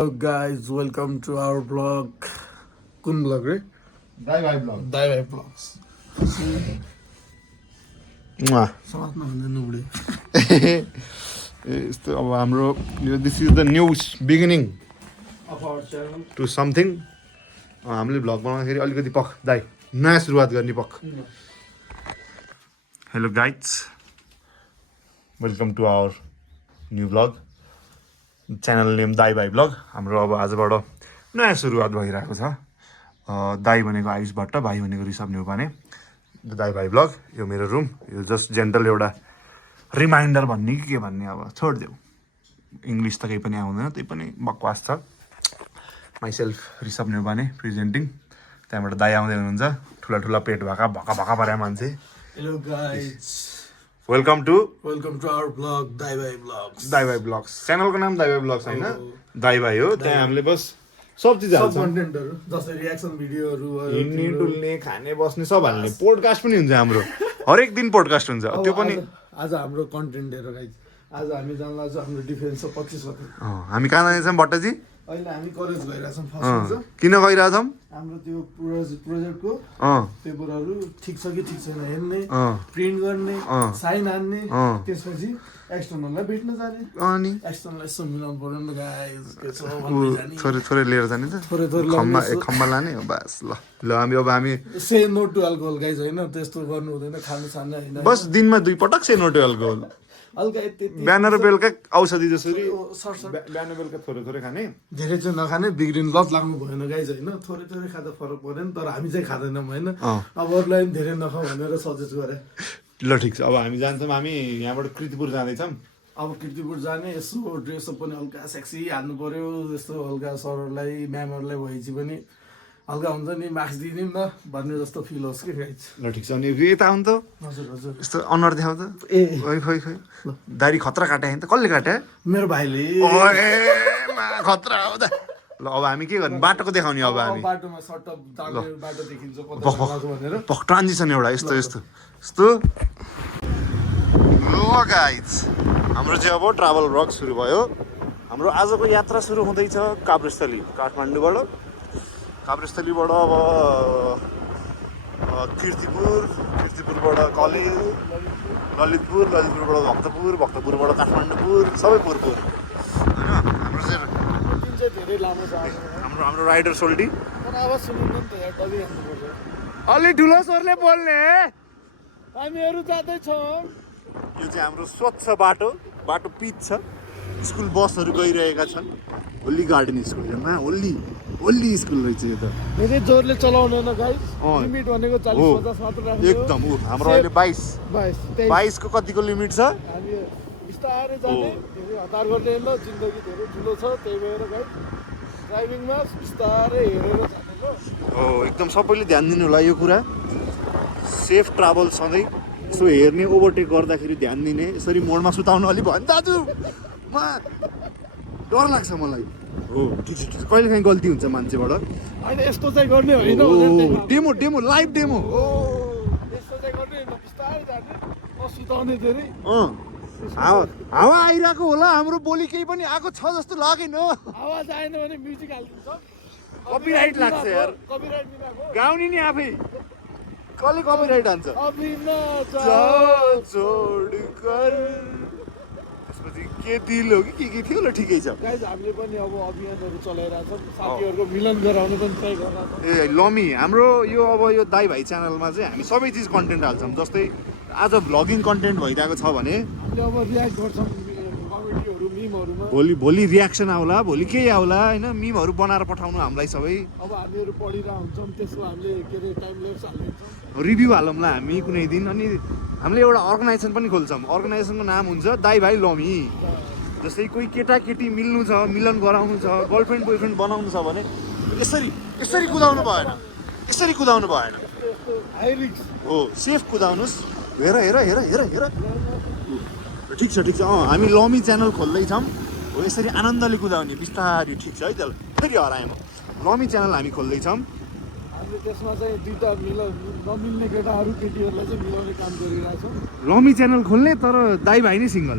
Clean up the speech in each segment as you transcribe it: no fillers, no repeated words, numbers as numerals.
Hello guys, welcome to our vlog. Kun vlog right? Dai Bhai vlog. Dai Bhai vlogs. समात्न हुँदैन बुढी यस्तो अब हाम्रो this is the news beginning of our channel. To something हामीले vlog बनाउँदाखेरि अलिकति पख दाइ नयाँ सुरुवात गर्ने पख hello guys welcome to our new vlog channel name दाइ भाइ भ्लग हाम्रो अब आजबाट नयाँ सुरुवात भइरहेको छ दाइ भनेको आयुष भट्ट भाइ भनेको ऋषभ न्युपाने दाइ भाइ भ्लग यो मेरो रुम यो जस्ट जेन्टल एउटा रिमाइन्डर भन्ने कि के भन्ने अब छोडिदेऊ इङ्ग्लिस त केही पनि आउँदैन त्यही पनि बकवास छ माइसेल्फ ऋषभ न्युपाने प्रेजेन्टिङ त्यहाँबाट दाइ आउँदै हुनुहुन्छ ठुला ठुला पेट भएका भका भका परे मान्छे Hello guys, welcome to welcome to our vlog Dai Bhai vlogs. दाइ भाइ ब्लग्स च्यानलको नाम दाइ भाइ ब्लग्स होइन दाइ भाइ हो त्यहाँ हामीले बस सब चिज सब हाल्छ कन्टेन्टहरु जस्तै रियाक्सन भिडियोहरु हिँड्ने डुल्ने खाने बस्ने सब हाल्ने पोडकास्ट पनि हुन्छ हाम्रो हरेक दिन पोडकास्ट हुन्छ त्यो पनि आज हाम्रो कन्टेन्ट हेर गाइज आज हामी जान लाग्छौँ हाम्रो डिफेन्स 25 गते हामी कहाँ जानेछौँ भट्टजी अहिले हामी कलेज गइरहेछौँ फर्स्ट किन गइरहेछौँ हाम्रो त्यो प्रोजेक्टको पेपरहरू ठिक छ कि ठिक छैन हेर्ने प्रिन्ट गर्ने साइन हान्ने त्यसपछि एक्सटर्नललाई भेट्न जाने अनि एक्सटर्नल यसो मिलाउनु पर्यो नि गाइज के छ छोरी छोरी लिएर जाने त खम्बा एक खम्बा लाने हो बस ल अब हामी से नो टु अल्कोहल गाइज होइन त्यस्तो गर्नु हुँदैन खानु छान्ने होइन बस दिनमा 2 पटक से नोट अल्कोहल हल्का यति बिहान र बेलुका औषधि जसरी सरसर बिहान बेलुका थोरै थोरै खाने धेरै चाहिँ नखाने बिग्रिनु लत लाग्नु भएन गाइज होइन थोरै थोरै खाँदा फरक परेन तर हामी चाहिँ खाँदैनौँ होइन अब अरूलाई पनि धेरै नखाऊ भनेर सजेस्ट गरेँ ल ठिक छ अब हामी जान्छौँ हामी यहाँबाट कृतिपुर जाँदैछौँ अब कृतिपुर जाने यसो ड्रेसअप पनि हल्का सेक्सी हाल्नु पर्यो यस्तो हल्का सरहरूलाई म्यामहरूलाई भएपछि पनि हल्का हुन्छ नि मार्क्स दिदिउँ न भन्ने जस्तो फिल होस् कि गाइज ल ठिक छ अनि यता आउनु त हजुर हजुर यस्तो अनुहार देखाउ त ए खै खै खै दारी खतरा काटे त कसले काटे मेरो भाइले खतरा हो त ल अब हामी के गर्ने बाटोको देखाउने अब हामी बाटोमा सर्ट बाटो देखिन्छ भनेर पख ट्रान्जिसन एउटा यस्तो यस्तो यस्तो ल गाइज हाम्रो चाहिँ अब ट्राभल भ्लग सुरु भयो हाम्रो आजको यात्रा सुरु हुँदैछ काभ्रेस्थली काठमाडौँबाट काभ्रेस्थलीबाट अब किर्तिपुरबाट कलेज ललितपुरबाट भक्तपुरबाट काठमाडौँपुर सबै पुरपुर होइन हाम्रो चाहिँ धेरै लामो छ हाम्रो राइडर सोल्टी तर आवाज सुन्नु नि त यार डलिहाल्नुपर्छ अलि ठुलो स्वरले बोल्ने हामीहरू जाँदैछौँ यो चाहिँ हाम्रो स्वच्छ बाटो पिच छ स्कुल बसहरू गइरहेका छन् होली गार्डन स्कुल हेर्न होली स्कुल रहेछ यो त धेरै जोरले चलाउनु न गाइस लिमिट भनेको 40-50 मात्र राख्नु एकदम हाम्रो अहिले 22 को कतिको लिमिट छ हामी बिस्तारै जाने धेरै हतार गर्ने होइन जिन्दगी धेरै ठुलो छ त्यही भएर गाइस ड्राइभिङमा बिस्तारै हेरेर जानु ल हो एकदम सबैले ध्यान दिनु होला यो कुरा सेफ ट्राभल सधैँ यसो हेर्ने ओभरटेक गर्दाखेरि ध्यान दिने यसरी मोडमा सुताउनु अलि भयो दाजु डर लाग्छ मलाई हो ठिक छ कहिलेकाहीँ गल्ती हुन्छ मान्छेबाट होइन यस्तो चाहिँ गर्ने होइन डेमो लाइभ डेमो यस्तो चाहिँ गर्ने होइन बिस्तारै जाने सुताउने धेरै हावा आइरहेको होला हाम्रो बोली केही पनि आएको छ जस्तो लागेन आवाज आएन भने म्युजिक हालिदिन्छ कपिराइट लाग्छ यार कपिराइट बिनाको गाउने नि आफै कसले कपिराइट हान्छ त्यसपछि के दिल हो कि के थियो ल ठिकै छ गाइस हामीले पनि अब अभियानहरू चलाइरहेछौँ साथीहरूको मिलन गराउने पनि ट्राई गरिरहेछौँ ए लमी हाम्रो यो अब यो दाइ भाइ च्यानलमा चाहिँ हामी सबै चिज कन्टेन्ट हाल्छौँ जस्तै आज भ्लगिङ कन्टेन्ट भइरहेको छ भने हामीले अब रियाक्ट गर्छौँ कमेडीहरू मिमहरूमा भोलि रियाक्सन आउला भोलि केही आउला होइन मिमहरू बनाएर पठाउनु हामीलाई सबै अब हामीहरू पढिरहेको हुन्छौँ त्यसको हामीले के अरे टाइम ल्याप्स हालिदिन्छौँ रिभ्यू हालौँला हामी कुनै दिन अनि हामीले एउटा अर्गनाइजेसन पनि खोल्छौँ अर्गनाइजेसनको नाम हुन्छ दाइ भाइ लमी जस्तै कोही केटाकेटी मिल्नु छ मिलन गराउनु छ गर्लफ्रेन्ड बोयफ्रेन्ड बनाउनु छ भने यसरी कुदाउनु भएन हाई रिस्क हो सेफ कुदाउनुहोस् हेर ठिक छ हामी लमी च्यानल खोल्दैछौँ हो यसरी आनन्दले कुदाउने बिस्तारै ठिक छ है त्यसलाई फेरि हराएँ म लमी च्यानल हामी खोल्दैछौँ हामीले त्यसमा चाहिँ दुईटा नमिल्ने केटाहरू केटीहरूलाई चाहिँ मिलाउने काम गरिरहेछौँ लमी च्यानल खोल्ने तर दाइ भाइ नै सिङ्गल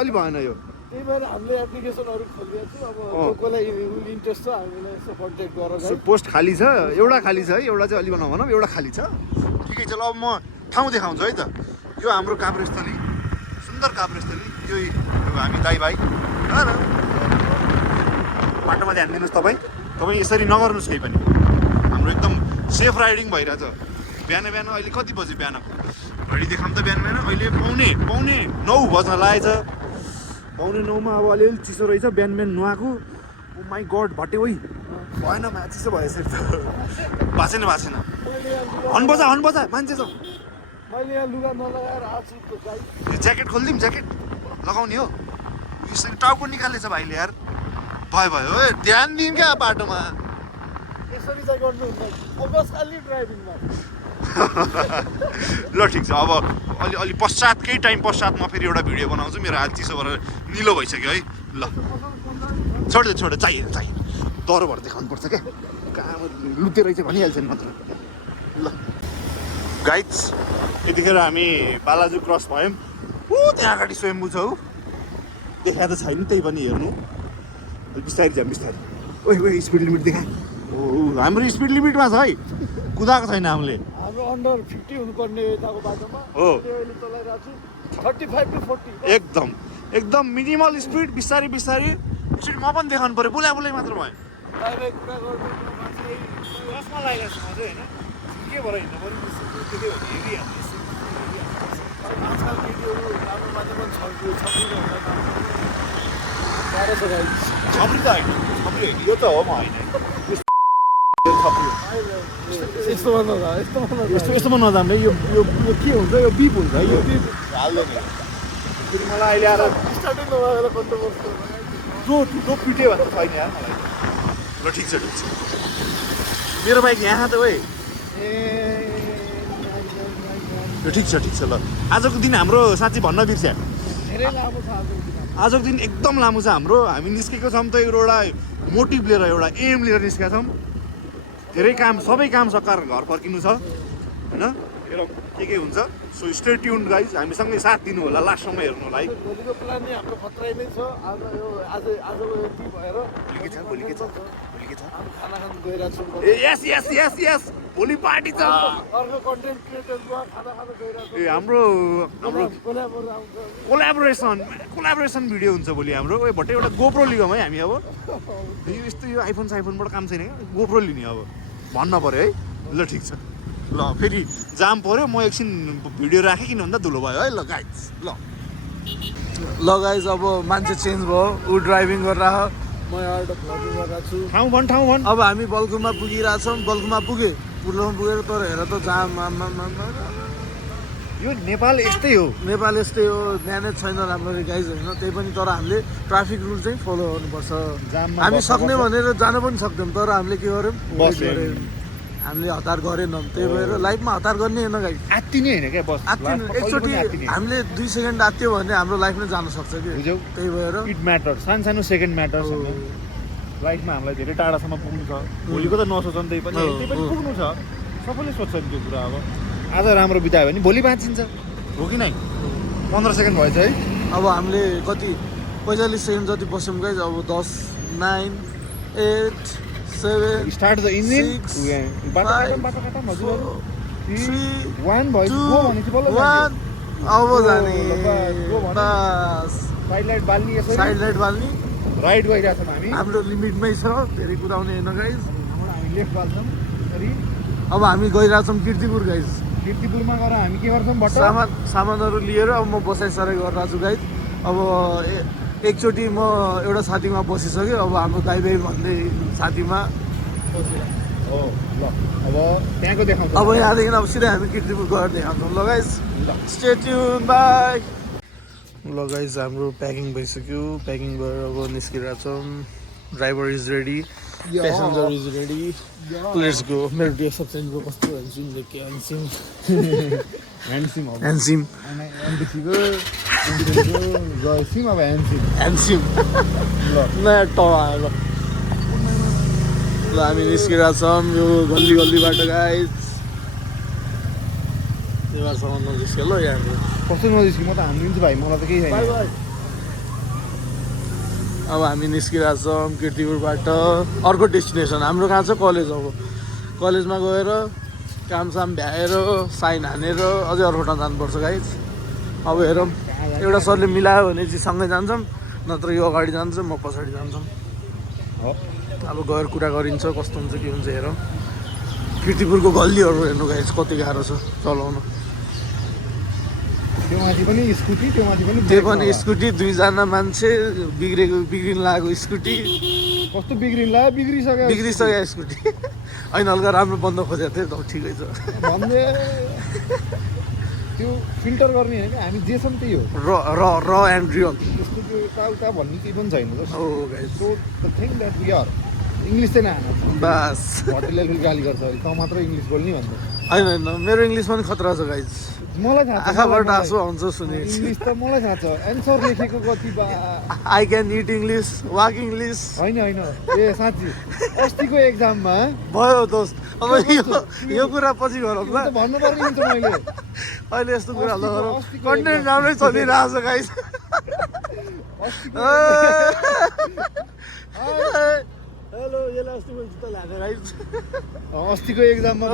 अलि भएन यो त्यही भएर हामीले एप्लिकेसनहरू खोलिएको छु अब कसलाई इन्ट्रेस्ट छ हामीलाई यसो कन्ट्याक्ट गरेर पोस्ट खाली छ एउटा खाली छ है एउटा चाहिँ अलि भनौँ एउटा खाली छ ठिकै छ ल अब म ठाउँ देखाउँछु है त यो हाम्रो काभ्रेस्थली सुन्दर काभ्रेस्थली यो हामी दाइ भाइ बाटोमा ध्यान दिनुहोस् तपाईँ यसरी नगर्नुहोस् केही पनि हाम्रो एकदम सेफ राइडिङ भइरहेछ बिहान अहिले कति बज्यो बिहानको घडी देखाउँ त बिहान अहिले पाउने 9 बज्न लागेछ पाउने 9मा अब अलिअलि चिसो रहेछ बिहान नुहाएको ओ माई गड भट्टे ओइ भएन चिसो भएछ भाँचेन हन बजा मान्छे छ मैले यहाँ लुगा नलगाएर आछु ज्याकेट खोलिदिउँ ज्याकेट लगाउने हो यसरी टाउको निकालेछ भाइले यार भयो ए ध्यान दिउँ क्या बाटोमा यसरी चाहिँ गर्नुहुन्छ फोकस खालि ड्राइभिङमा ल ठिक छ अब अलि पश्चात केही टाइम पश्चात म फेरि एउटा भिडियो बनाउँछु मेरो हात चिसो भएर निलो भइसक्यो है ल छोड चाहिएन डह्रो भएर देखाउनुपर्छ क्या कहाँ लुते रहेछ भनिहाल्छ नि मात्र ल गाइड्स यतिखेर हामी बालाजु क्रस भयौँ त्यहाँ अगाडि स्वयम्भू छ हौ देखा त छैन त्यही पनि हेर्नु बिस्तारै जाऊँ बिस्तारै ओइ स्पिड लिमिट देखा ओ हाम्रो स्पिड लिमिटमा छ है कुदाएको छैन हामीले हाम्रो अन्डर 50 हुनुपर्ने यताको बाटोमा हो अहिले चलाइरहेको छु 35 to 40 एकदम मिनिमल स्पिड बिस्तारै स्पिड म पनि देखाउनु पऱ्यो बुलाइ मात्र भयो बाहिर कुरा गर्नु रसमा लागेको छ म चाहिँ होइन के भएर हिँड्नु पऱ्यो आजकल केटीहरू राम्रो मान्छे पनि छप्री त होइन यो त हो म होइन यस्तोमा नजाने यो के हुन्छ यो बिप हुन्छ यो बिप हाल्दैन फेरि मलाई अहिले आएर स्टार्टिङ नभएर कन्ट्रोभर्स जो पिट्यो भने त छैन यार मलाई ल ठिक छ मेरो बाइक यहाँ त ओइ ठिक छ ल आजको दिन हाम्रो साँच्ची भन्न बिर्स्या धेरै लामो छ आजको दिन एकदम लामो छ हाम्रो हामी निस्केको छौँ त एउटा मोटिभ लिएर एउटा एम लिएर निस्केका छौँ धेरै सबै काम सकाएर घर फर्किनु छ होइन के हुन्छ सो स्टे ट्युन्ड गाइज हामीसँगै साथ दिनु होला लास्टसम्म हेर्नुलाई भोलिको प्लान नै हाम्रो खतरै नै छ आजको यति भएर भोलि के छ खाना खानु गइरहेको छु यस भोलि पार्टी छ अर्को कन्टेन्ट क्रिएटर्समा खाना खानु गइरहेको ए हाम्रो कोलाबोरेसन भिडियो हुन्छ भोलि हाम्रो ओ भट्टै एउटा गोप्रो लिगौँ है हामी अब यस्तो यो आइफोनबाट काम छैन क्या गोप्रो लिने अब भन्न पऱ्यो है ल ठिक छ ल फेरि जाम पऱ्यो म एकछिन भिडियो राखेँ किन भन्दा धुलो भयो है ल गाइज ल गाइज अब मान्छे चेन्ज भयो ऊ ड्राइभिङ गरेर म यहाँ एउटा भ्लगिङ गरिरहेको छु ठाउँ भन अब हामी बल्कुमा पुगिरहेछौँ बल्कुमा पुगेर तर हेर त जाम यो नेपाल यस्तै हो म्यानेज छैन राम्ररी गाइज होइन त्यही पनि तर हामीले ट्राफिक रुल चाहिँ फलो गर्नुपर्छ हामी सक्ने भनेर जान पनि सक्दैनौँ तर हामीले के गर्यौँ हामीले हतार गरेनौँ त्यही भएर लाइफमा हतार गर्ने होइन गाइज आत्तिने होइन क्या बस एकचोटि हामीले 2 सेकेन्ड आत्तियो भने हाम्रो लाइफ नै जान सक्छ कि त्यही भएर इट म्याटर सानो सेकेन्ड म्याटर्स लाइफमा हामीलाई धेरै टाढासम्म पुग्नु छ भोलिको त नसोचौँ त्यही पनि पुग्नु छ सबैले सोध्छ नि त्यो कुरा अब आज राम्रो बितायो भने भोलि बाँचिन्छ हो कि नै 15 सेकेन्ड भएछ है अब हामीले कति 45 सेकेन्ड जति बस्यौँ गाइज अब 10 9 8 7 स्टार्ट द इन्जिन 5 4 3 2 1 अब जाने बस साइड लाइट बाल्ने राइड गइरहेछौँ हामी हाम्रो लिमिटमै छ धेरै कुदाउने होइन गाइज हामी लेफ्ट बाल्छौँ अब हामी गइरहेछौँ कीर्तिपुर गाइज कीर्तिपुरमा गएर हामी के गर्छौँ सामानहरू लिएर अब म बसाइसराई गरिरहेको छु गाइज अब एकचोटि म एउटा साथीमा बसिसक्यो अब हाम्रो दाइ भाइ भन्ने साथीमा हो ल अब त्यहाँको देखाउँछ अब यहाँदेखि अब सिधै हामी कीर्तिपुर गएर देखाउँछौँ ल गाइज स्टे ट्युन बाई ल गाइज हाम्रो प्याकिङ भइसक्यो प्याकिङ गरेर अब निस्किरहेको छौँ driver is ready passenger is ready let's go मेरो ड्रेस अफ चेन्ज भयो कस्तो ह्यान्डसिम नयाँ टाउ आयो ल हामी निस्किरहेको छौँ यो गल्ली बाटो गाइज त्यहाँसम्म नजिस्क्यो ल यहाँ कस्तो नजिस्क्यो म त हानिदिन्छु भाइ मलाई त केही छैन अब हामी निस्किरहेको छौँ किर्तिपुरबाट अर्को डेस्टिनेसन हाम्रो कहाँ छ कलेज अब कलेजमा गएर कामसाम भ्याएर साइन हानेर अझै अर्को ठाउँ जानुपर्छ गाइज अब हेरौँ एउटा सरले मिलायो भने चाहिँ सँगै जान्छौँ नत्र यो अगाडि जान्छ म पछाडि जान्छौँ अब गएर कुरा गरिन्छ कस्तो हुन्छ के हुन्छ हेरौँ किर्तिपुरको गल्लीहरू हेर्नु गाइज कति गाह्रो छ चलाउनु त्यो माथि पनि स्कुटी त्यो पनि स्कुटी दुईजना मान्छे बिग्रिन लागेको स्कुटी कस्तो बिग्रिन्ला बिग्रिसक्यो स्कुटी होइन हल्का राम्रो बन्द खोजेको थियो त ठिकै छ भन्दै त्यो फिल्टर गर्ने होइन हामी जे छौँ त्यही हो र एन्ड रियल त्यस्तो त्यो यताउता भन्ने केही पनि छैन हो guys so the thing that we are English चाहिँ नहान बस होटेलले फेरि गाली गर्छ त मात्र इङ्ग्लिस बोल्ने भन्दा होइन मेरो इङ्ग्लिस पनि खतरा छ गाइज मलाई थाहा छ आँखाबाट आँसु आउँछ सुने इङ्ग्लिस त मलाई थाहा छ एन्सर लेखेको कति बा I can it English walk English होइन ए साँच्ची अस्तिको एक्जाममा भयो दोस्त अब यो कुरा पछि गरौँ ल भन्नु पर्ने हुन्छ मैले अहिले यस्तो कुरा गरौँ कन्टेन्ट राम्रै चलिरहेको छ गाइज हेलो यसलाई अस्ति मैले जुत्ता ल्याएको गाइज अस्तिको एक्जाममा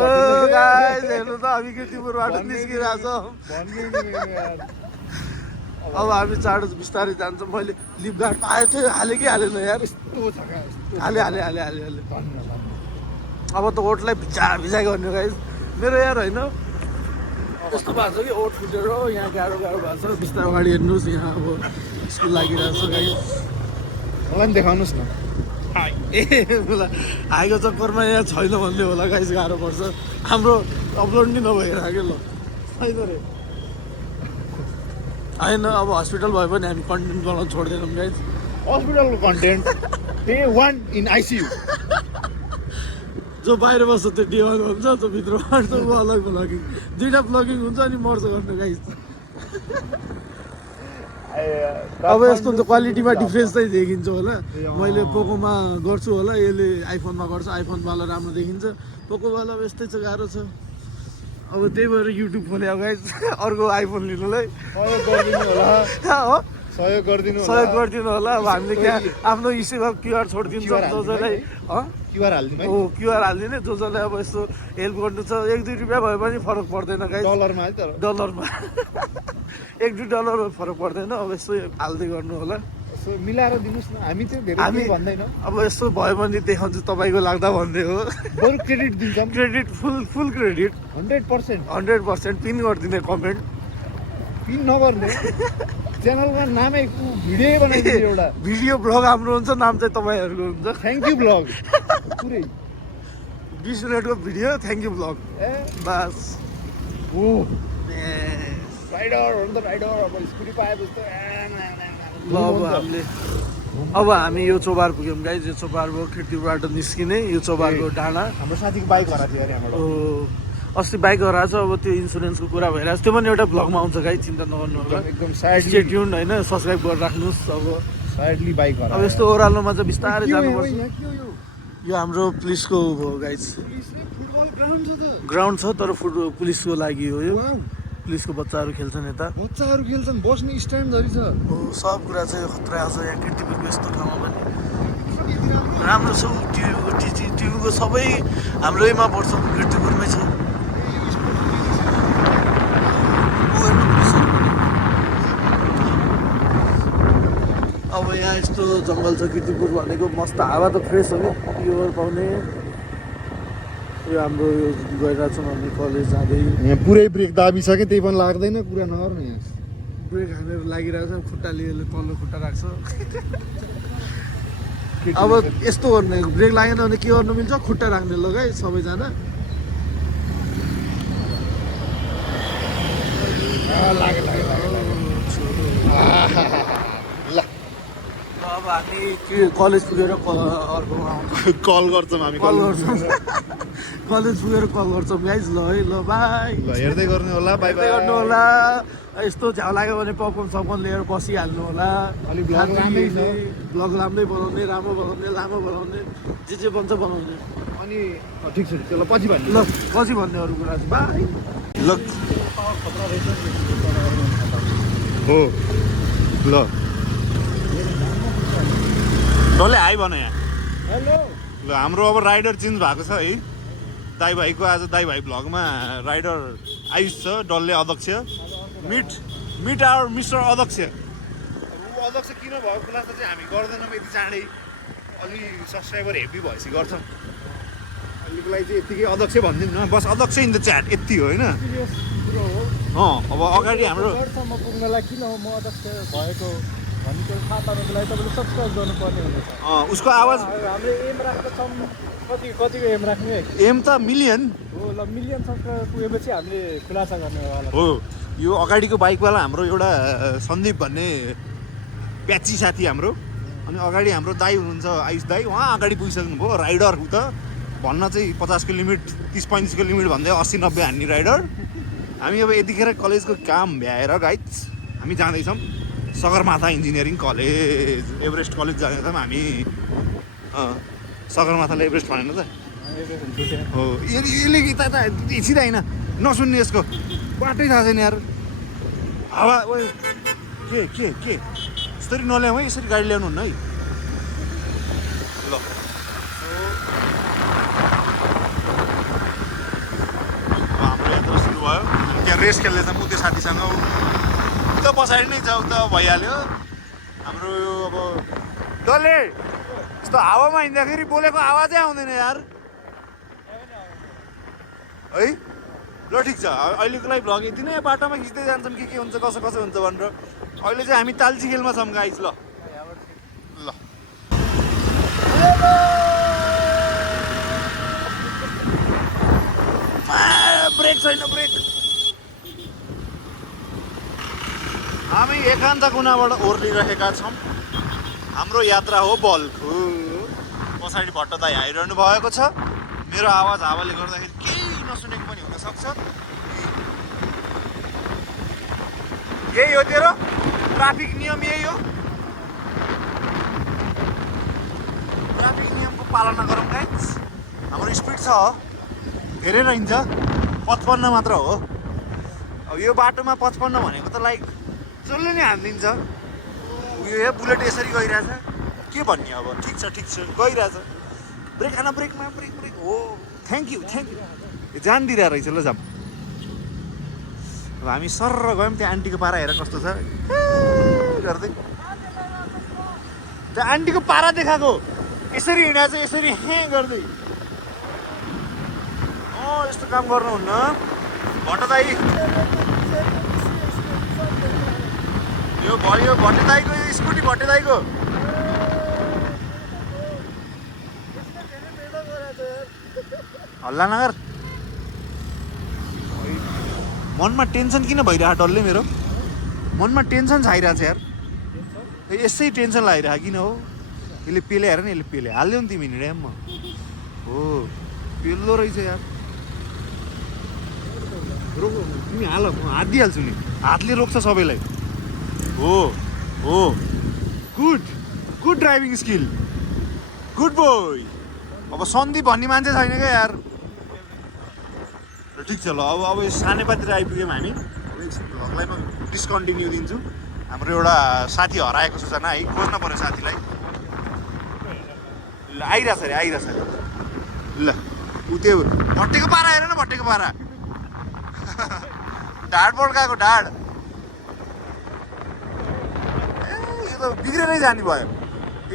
गाइज हेर्नु त हामी किर्तिपुरबाट निस्किरहेको छौँ अब हामी चाँडो बिस्तारै जान्छौँ मैले लिप गार्ड पाएको थिएँ हालेँ कि हालेन यार हाले अब त ओठलाई भिजाइ गर्ने गाइज मेरो यार होइन यस्तो भएको छ कि ओठ फुटेर यहाँ गाह्रो भएको छ बिस्तारै अगाडि हेर्नुहोस् यहाँ अब स्कुल लागिरहेको छ गाइज मलाई पनि देखाउनुहोस् न ए मलाई हाईको चक्करमा यहाँ छैन भन्ने होला गाइज गाह्रो पर्छ हाम्रो अपलोड नि नभइरहेको ल छैन रे होइन अब हस्पिटल भए पनि हामी कन्टेन्ट बनाउनु छोड्दैनौँ गाइज हस्पिटलको कन्टेन्ट डे 1 इन आइसियु जो बाहिर बस्छ त्यो डे 1 हुन्छ जो भित्र बस्छ ऊ अलग ब्लगिङ दुईवटा ब्लगिङ हुन्छ अनि मर्छ गर्नु गाइज अब यस्तो हुन्छ क्वालिटीमा डिफ्रेन्स चाहिँ देखिन्छ होला मैले पोकोमा गर्छु होला यसले आइफोनमा गर्छ आइफोनवाला राम्रो देखिन्छ पोकोवाला अब यस्तै छ गाह्रो छ अब त्यही भएर युट्युब खोले गाइज अर्को आइफोन लिनुलाई सहयोग गरिदिनु होला अब हामीले क्या आफ्नो हिसाबमा क्युआर छोडिदिन्छौँ जो जसलाई क्युआर हालिदिनु हो क्युआर हालिदिने जो जसलाई अब यस्तो हेल्प गर्नु छ 1-2 रुपियाँ भए पनि फरक पर्दैन गाइज डलरमा है तर डलरमा 1-2 डलर फरक पर्दैन अब यस्तो हाल्दै गर्नु होला मिलाएर दिनुहोस् न हामी चाहिँ धेरै केही भन्दैन अब यस्तो भयो भने देखाउँछु तपाईँको लाग्दा भन्दै हो बरु क्रेडिट दिन्छौँ क्रेडिट फुल क्रेडिट 100% पिन गरिदिने कमेन्ट पिन नगर्ने च्यानलमा नामै भिडियो बनाइदिनु एउटा भिडियो ब्लग हाम्रो हुन्छ नाम चाहिँ तपाईँहरूको हुन्छ थ्याङ्क यू ब्लग पुरै 20 मिनटको भिडियो थ्याङ्क यू ब्लग बस ओ राइडर हो नि त राइडर अब स्कुटी पाए जस्तो ल अब हामी यो चोबार पुग्यौँ गाइज यो चोबार भयो किर्तिपुरबाट निस्किने यो चोबारको डाँडा हाम्रो साथीको बाइक हराएको थियो अरे हाम्रो अस्ति बाइक हराएको छ अब त्यो इन्सुरेन्सको कुरा भइरहेको छ त्यो पनि एउटा ब्लगमा आउँछ गाइज चिन्ता नगर्नु होला एकदम स्टे ट्युन्ड होइन सब्सक्राइब गरेर राख्नुहोस् अब साइडली बाइक अब यस्तो ओह्रालोमा चाहिँ बिस्तारै जानुपर्छ यो हाम्रो पुलिसको हो गाइज ग्राउन्ड छ तर पुलिसको लागि हो यो पुलिसको बच्चाहरू खेल्छन् यता बस्ने स्ट्यान्ड धरि छ हो सब कुरा चाहिँ खतरा छ यहाँ किर्तिपुरको यस्तो ठाउँमा पनि राम्रो छ टिभीको सबै हाम्रैमा पर्छ किर्तिपुरमै छ अब यहाँ यस्तो जङ्गल छ किर्तिपुर भनेको मस्त हावा त फ्रेस हो प्योर पाउने यो हाम्रो यो गइरहेको छौँ हामी कलेज जाँदै यहाँ पुरै ब्रेक दाबिसक्यो त्यही पनि लाग्दैन कुरा नगर्नु यहाँ ब्रेक हानेर लागिरहेको छ खुट्टाले तल्लो खुट्टा राख्छ अब यस्तो गर्ने ब्रेक लागेन भने के गर्नु मिल्छ खुट्टा राख्ने ल गाई सबैजना अब हामी कलेज पुगेर अर्कोमा आउँछौँ कल गर्छौँ हामी कल गर्छौँ कलेज पुगेर कल गर्छौँ गाइज ल है ल बाई हेर्दै गर्नु होला बाई बाई गर्नु होला यस्तो झ्याउ लाग्यो भने पपकर्न सपकर्न लिएर बसिहाल्नु होला अलि ब्लग राम्रै छ ब्लग राम्रै बनाउने राम्रो बनाउने लामो बनाउने जे बन्छ बनाउने अनि ठिक छ ल पछि भन्नु ल पछि भन्ने अरू कुरा चाहिँ बाई ल हो ल डल्लै हाई भन यहाँ हेलो ल हाम्रो अब राइडर चेन्ज भएको छ है दाई भाइको आज दाई भाइ भ्लगमा राइडर आयुष छ डल्ले अध्यक्ष मिट आवर मिस्टर अध्यक्ष ऊ अध्यक्ष किन भएको खुलासा चाहिँ हामी गर्दैनौँ यति चाँडै अलि सब्सक्राइबर हेभी भएपछि गर्छ अहिलेको लागि चाहिँ यत्तिकै अध्यक्ष भनिदिनु न बस अध्यक्ष इन द च्याट यति हो होइन अब अगाडि हाम्रो म पुग्नलाई किन हो म अध्यक्ष भएको भनेको थाहा पार्नुको लागि तपाईँले सब्सक्राइब गर्नुपर्ने हुनेछ उसको आवाज हामीले एम राखेको छौँ कतिको एम राख्ने एम त मिलियन हो ल मिलियन सब्सक्राइबर पुगेपछि हामीले खुलासा गर्नेवाला हो यो अगाडिको बाइकवाला हाम्रो एउटा सन्दीप भन्ने प्याची साथी हाम्रो अनि अगाडि हाम्रो दाई हुनुहुन्छ आयुष दाई उहाँ अगाडि पुगिसक्नु भयो राइडर उ त भन्न चाहिँ 50 को लिमिट 30-35 को लिमिट भन्दै 80-90 हान्ने राइडर हामी अब यतिखेर कलेजको काम भ्याएर गाइज हामी जाँदैछौँ Sagarmatha engineering college Everest college जाँदैछौँ हामी सगरमाथाले एभरेस्ट भनेन त हो यसले यता सिधा होइन नसुन्ने यसको बाटै थाहा छैन यार हावा ओ के यसरी नल्याउँ है यसरी गाडी ल्याउनु हुन्न है ल हाम्रो यात्रा सुरु भयो त्यहाँ रेस खेल्दैछौँ त्यो साथीसँग उता पछाडि नै छ उता भइहाल्यो हाम्रो यो अब डल्ले यस्तो हावामा हिँड्दाखेरि बोलेको आवाजै आउँदैन यार है ल ठिक छ अहिलेको लागि भ्लग यति नै बाटोमा खिच्दै जान्छौँ के हुन्छ कसो हुन्छ भनेर अहिले चाहिँ हामी तालची खेलमा छौँ गाइज ल ब्रेक छैन ब्रेक हामी एकान्त कुनाबाट ओर्लिरहेका छौँ हाम्रो यात्रा हो बल्खु पछाडि भट्ट दाई आइरहनु भएको छ मेरो आवाज हावाले गर्दाखेरि केही नसुनेको पनि हुनसक्छ यही हो तेरो ट्राफिक नियम यही हो ट्राफिक नियमको पालना गरौँ गाइज हाम्रो स्पिड छ धेरै रहन्छ 55 मात्र हो अब यो बाटोमा 55 भनेको त लाइक जसले नै हानिदिन्छ यो बुलेट यसरी गइरहेछ के भन्ने अब ठिक छ गइरहेछ ब्रेक खाना ब्रेकमा ब्रेक हो थ्याङ्क यू जान दिइरहेको रहेछ ल जाम अब हामी सर्र गयौँ त्यो आन्टीको पारा हेर कस्तो छ गर्दै त्यो आन्टीको पारा देखाएको यसरी हिँडेको छ यसरी हे गर्दै यस्तो काम गर्नुहुन्न भट्ट दाई यो भयो भट्टे दाईको यो स्कुटी भट्टे दाईको हल्ला नगर मनमा टेन्सन किन भइरहेको डल्लै मेरो मनमा टेन्सन छाइरहेको छ यार यसै टेन्सन लागिरहेको किन हो यसले पेले हेर नि यसले पेले हाल्यो नि तिमी हिँडेमा हो पेल्दो रहेछ यार रोक तिमी हाल म हात दिइहाल्छु नि हातले रोक्छ सबैलाई हो good driving skill good boy अब सन्दीप भन्ने मान्छे छैन क्या यार ठिक छ ल अब सानेपातिर आइपुग्यौँ हामी भ्लगलाई म डिस्कन्टिन्यू दिन्छु हाम्रो एउटा साथी हराएको सूचना है खोज्न पऱ्यो साथीलाई ल आइरहेछ अरे ल ऊ त्यो भट्टेको पारा हेर न भट्टेको पारा ढाड बड्काएको ढाड यो त बिग्रेरै जाने भयो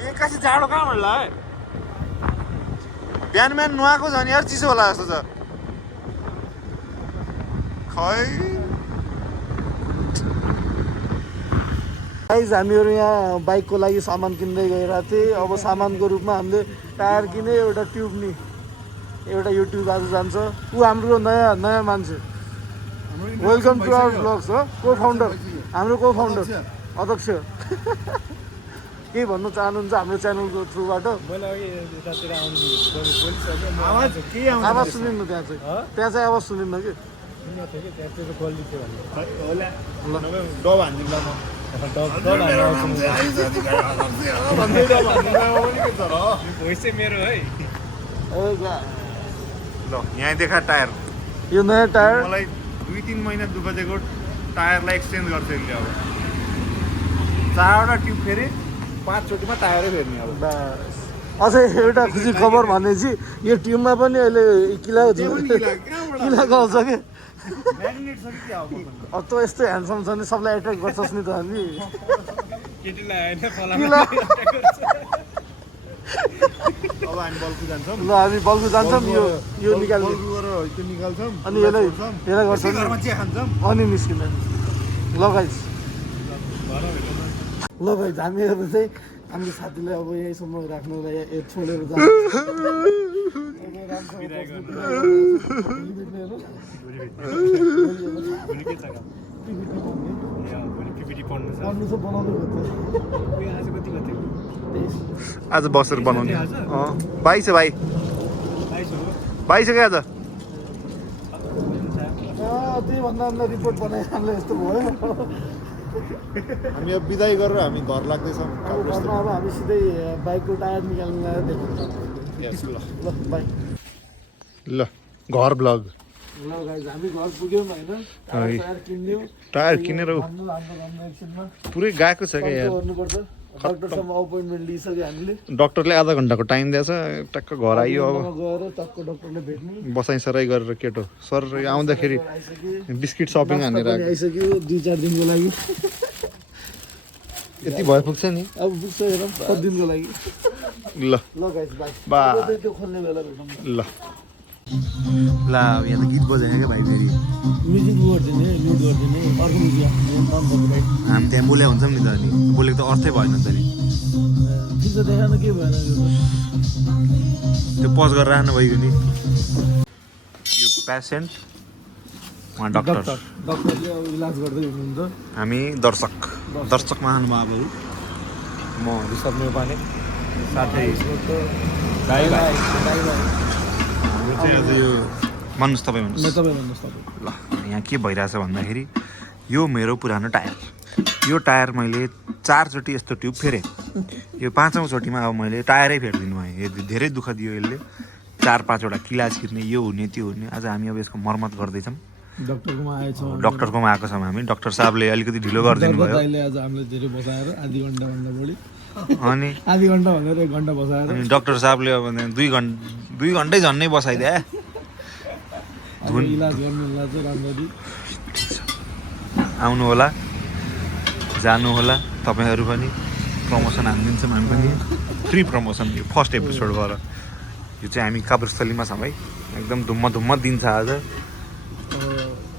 एक्कासी जाडो कहाँ होला है बिहान नुहाएको छ नि यार चिसो होला जस्तो छ खै गाइस हामीहरू यहाँ बाइकको लागि सामान किन्दै गइरहेको थिएँ अब सामानको रूपमा हामीले टायर किने एउटा ट्युब नि एउटा यो ट्युब आज जान्छ ऊ हाम्रो नयाँ मान्छे वेलकम टु आवर ब्लग्स हो को फाउन्डर हाम्रो को फाउन्डर अध्यक्ष के भन्नु चाहनुहुन्छ हाम्रो च्यानलको थ्रुबाट आवाज सुनिन्न त्यहाँ चाहिँ आवाज सुनिन्न कि ल यहाँ देखा टायर यो नयाँ टायर मलाई 2-3 महिना दुःख दिएको टायरलाई एक्सचेन्ज गर्छ यसले अब 4वटा ट्युब फेरि 5 चोटिमा टायरै फेर्ने अब बस अझै एउटा खुसी खबर भनेपछि यो टिममा पनि अहिले किला किलाको आउँछ कि म्याग्नेट छ कि के हो अब त यस्तो ह्यान्डसम छ नि सबलाई एट्र्याक्ट गर्छस् नि त अनि केटीलाई हैन किला अब हामी बल्कु जान्छौँ ल हामी बल्गु जान्छौँ यो निकाल्ने बल्कु गरेर त्यो निकाल्छौँ अनि यसलाई गर्छ नि घरमा चिया खान्छौँ अनि निस्किँदा ल गाइस हामीहरू चाहिँ हाम्रो साथीलाई अब यहीँसम्म राख्नुलाई छोडेर पढ्नु छ बनाउनु आज बसेर बनाउने 22 है भाइ 22 क्या आज त्यही भन्दा अन्त रिपोर्ट बनाइहाल्नु यस्तो भयो हामी अब बिदाई गरेर हामी घर लाग्दैछौँ अब घरमा अब हामी सिधै बाइकको टायर निकाल्नु लगाएर देख्नु ल बाइक ल घर ब्लग ल गाइस हामी घर पुग्यौँ होइन टायर किन्यौँ टायर किनेर हाम्रो एकछिनमा पुरै गएको छ क्या यार गर्नुपर्छ डक्टरसँग अपोइन्टमेन्ट लिइसक्यो हामीले डक्टरले आधा घन्टाको टाइम दिएछ टक्क घर आइयो अब गएर टक्क डक्टरले भेट्नु बसाइ सराई गरेर केटो सर आउँदाखेरि बिस्किट सपिङ हानेर आएको आइसक्यो 2-4 दिनको लागि यति भए पुग्छ नि अब पुग्छ हेरौँ 7 दिनको लागि ल ल गाइस बाई त्यो खोल्ने बेला भेटौँ ल यहाँ त गीत बजायो क्या भाइ फेरि म्युजिक गरिदिने म्युट गरिदिने अर्को म्युजिक हामी त्यहाँ बोले हुन्छौँ नि त अनि बोलेको त अर्थै भएन त नि ठिक छ देखाउन के भएन त्यो पज गरेर राख्नु भयो नि यो पेसेन्ट उहाँ डक्टर डक्टरले अब इलाज गर्दै हुनुहुन्छ हामी दर्शक महानुभावहरू म ऋषभ नेपाली साथै दाइ भाइ यो भन्नुहोस् तपाईँ भन्नुहोस् ल यहाँ के भइरहेछ भन्दाखेरि यो मेरो पुरानो टायर यो टायर मैले 4 चोटि यस्तो ट्युब फेरेँ यो 5औँ चोटिमा अब मैले टायरै फेरिदिनु भएँ धेरै दुःख दियो यसले 4-5वटा किला छिर्ने यो हुने त्यो हुने आज हामी अब यसको मर्मत गर्दैछौँ डक्टरकोमा आएको छौँ हामी डक्टर साहबले अलिकति ढिलो गरिदिनु भयो आज हामीले धेरै बसाएर आधी घन्टाभन्दा बढी अनि आधी घन्टा भनेर 1 घन्टा बसाएर अनि डक्टर साहबले अब 2 घन्टै झन्नै बसाइदिए इलाज गर्नुलाई चाहिँ राम्ररी आउनु होला जानु होला तपाईँहरू पनि प्रमोसन हानिदिन्छौँ हामी पनि फ्री प्रमोसन यो फर्स्ट एपिसोड भएर यो चाहिँ हामी काभ्रेस्थलीमा छौँ है एकदम धुम्म दिन्छ आज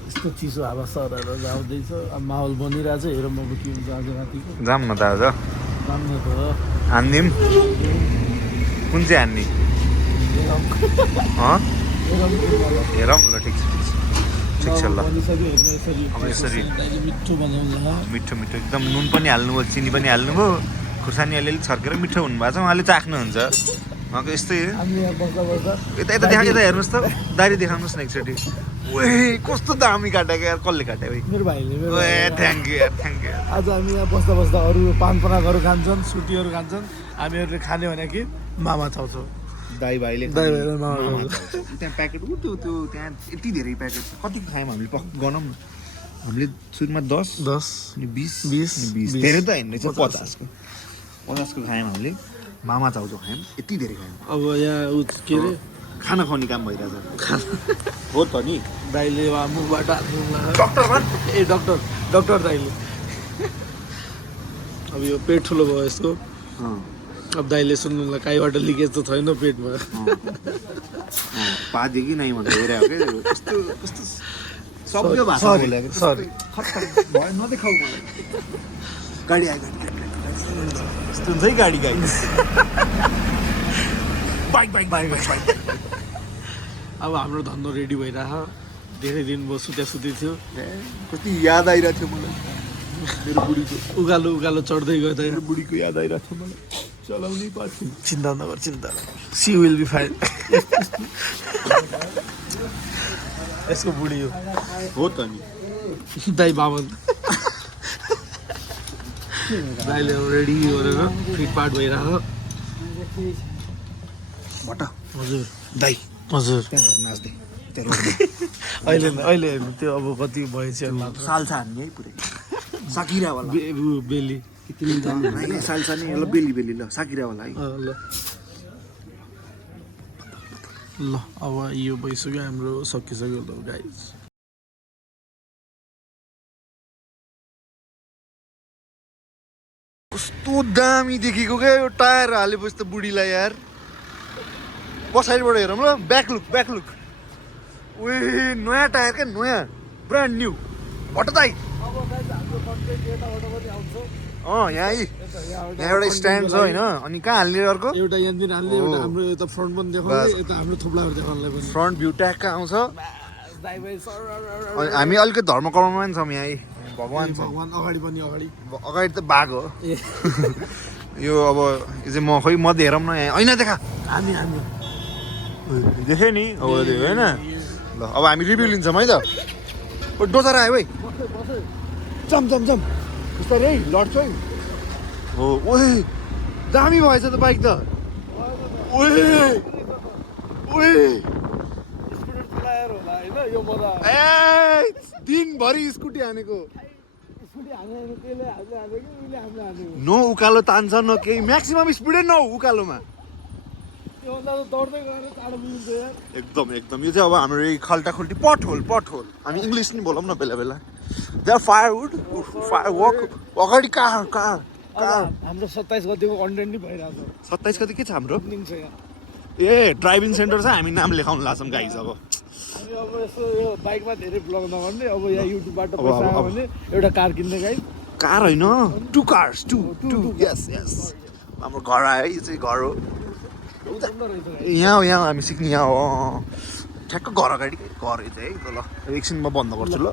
यस्तो चिसो हावा सरहरू आउँदैछ अब माहौल बनिरहेछ हेरौँ अब के हुन्छ आज रातिको जाऊँ न त आज राम्रो त हानिदिउँ कुन चाहिँ हान्ने हेरौँ ल ठिक छ ल अब यसरी मिठो बनाउँला मिठो एकदम नुन पनि हाल्नुभयो चिनी पनि हाल्नुभयो खुर्सानी अलिअलि छर्केर मिठो हुनुभएको छ उहाँले चाख्नुहुन्छ उहाँको यस्तै यता हेर्नुहोस् त दारी देखाउनुहोस् न एकचोटि ओए कस्तो दामी काटेको यार कसले काट्यो भाइ मेरो भाइले थ्याङ्क यू आज हामी यहाँ बस्दा अरू पान परागहरू खान्छन् सुटीहरू खान्छन् हामीहरूले खाने भने कि मामा चाउँछौँ दाइ भाइले मामा त्यहाँ प्याकेट त्यो त्यहाँ यति धेरै प्याकेट छ कतिको खायौँ हामीले गनौँ न हामीले सुरुमा 10 अनि 20 धेरै त होइन रहेछ 50को खायौँ हामीले मामा चाउचाउ खायौँ यति धेरै खायौँ अब यहाँ के अरे खाना खुवाउने काम भइरहेछ हो त नि दाइले मुखबाट डक्टर दाइले अब यो पेट ठुलो भयो यसको अब दाइले सुन्नुलाई काहीबाट लिकेज त छैन पेटमा पादेखि नै भनेर हेरेको क्या कस्तो सबै भाषा बोलेको सरी भयो नदेखाउ मलाई गाडी आयो यस्तो हुन्छ है गाडी बाइक अब हाम्रो धन्दा रेडी भइरह धेरै दिन भयो सुते थियो कति याद आइरहेको थियो मलाई मेरो बुढीको उकालो चढ्दै गर्दा मेरो बुढीको याद आइरहेको थियो मलाई चलाउनै पार्थ्यो चिन्ता नगर सी विल बी फाइन यसको बुढी हो त नि दाइ बामन दाइले रेडी गरेर फिटपाट भइरह भट हजुर दाइ हजुर त्यहाँ नाच्दै अहिले हेर्नु त्यो अब कति भएछ साल छ हामी है पुरै सकिरावाला बेली तिमी जान्नु सालसानी ल बेली बेली ल साकिरावाला है ल ल अब यो भइसक्यो हाम्रो सकिसक्यो ल गाइज कस्तो दामी देखेको क्या यो टायर हालेपछि त बुढीलाई यार पछाडिबाट हेरौँ ल ब्याक लुक उही नयाँ टायर क्या नयाँ ब्रान्ड न्यू भट्टदाई यहाँ एउटा स्ट्यान्ड छ होइन अनि कहाँ हाल्ने अर्को एउटा यहाँनिर हाल्ने एउटा हाम्रो यता फ्रन्ट पनि देखाउने यता हाम्रो थोप्लाहरू देखाउनलाई पनि फ्रन्ट भ्यू ट्यागका आउँछ अनि हामी अलिकति धर्मकर्ममा पनि छौँ यहाँ भगवान् छ भगवान् अगाडि पनि अगाडि त बाघ हो यो अब यो चाहिँ म खोइ म हेरौँ न यहाँ ऐना देखा हामी देखेँ नि अब होइन ल अब हामी रिभ्यू लिन्छौँ है त डोजर आयो है जम बिस्तारै है लड्छ है हो ओए दामी भएछ त बाइक त ए दिनभरि स्कुटी हानेको नो उकालो तान्छ न केही म्याक्सिमम स्पिडै न उकालोमा एकदम यो चाहिँ अब हाम्रो खाल्टा खुल्टी पट होल हामी इङ्ग्लिस नि बोलौँ न बेला दे फायरवुड फायर अगाडि कार हाम्रो 27 गतिको कन्टेन्ट नि भइरहेको 27 गति के छ हाम्रो छ यहाँ ए ड्राइभिङ सेन्टर छ हामी नाम लेखाउन लाग्छौँ गाइज अब हामी अब यसो यो बाइकमा धेरै ब्लग नगर्ने अब यहाँ युट्युबबाट पैसा आयो भने एउटा कार किन्ने गाइज कार होइन टु कार्स यस हाम्रो घर आयो यो चाहिँ घर हो यहाँ हामी सिक्ने यहाँ हो ठ्याक्क घर अगाडि घर चाहिँ है ल एकछिन म बन्द गर्छु ल